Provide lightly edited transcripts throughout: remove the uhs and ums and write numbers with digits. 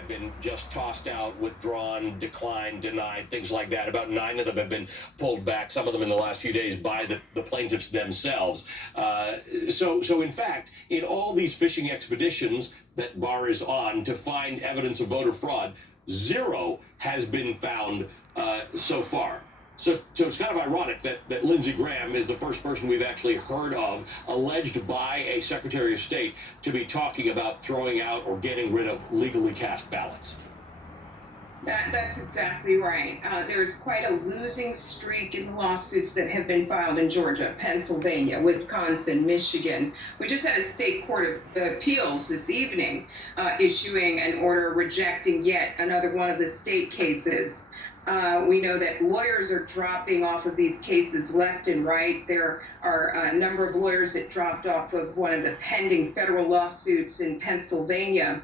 have been just tossed out, withdrawn, declined, denied, things like that. About 9 of them have been pulled back, some of them in the last few days by the plaintiffs themselves. So in fact, in all these fishing expeditions that Barr is on to find evidence of voter fraud, zero has been found so far. So it's kind of ironic that Lindsey Graham is the first person we've actually heard of alleged by a Secretary of State to be talking about throwing out or getting rid of legally cast ballots. That's exactly right. There's quite a losing streak in the lawsuits that have been filed in Georgia, Pennsylvania, Wisconsin, Michigan. We just had a state court of appeals this evening issuing an order rejecting yet another one of the state cases. We know that lawyers are dropping off of these cases left and right. There are a number of lawyers that dropped off of one of the pending federal lawsuits in Pennsylvania.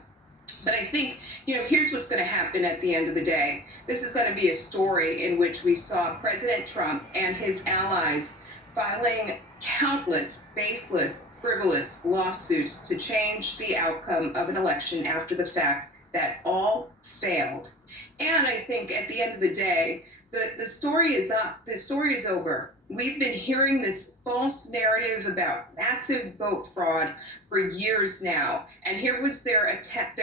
But I think, here's what's going to happen at the end of the day. This is going to be a story in which we saw President Trump and his allies filing countless baseless, frivolous lawsuits to change the outcome of an election after the fact that all failed. And I think at the end of the day, the story is up. The story is over. We've been hearing this false narrative about massive vote fraud for years now. And here was their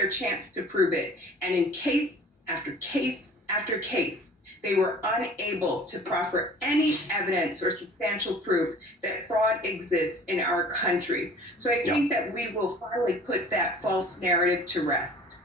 chance to prove it. And in case after case after case, they were unable to proffer any evidence or substantial proof that fraud exists in our country. So I think that we will finally put that false narrative to rest.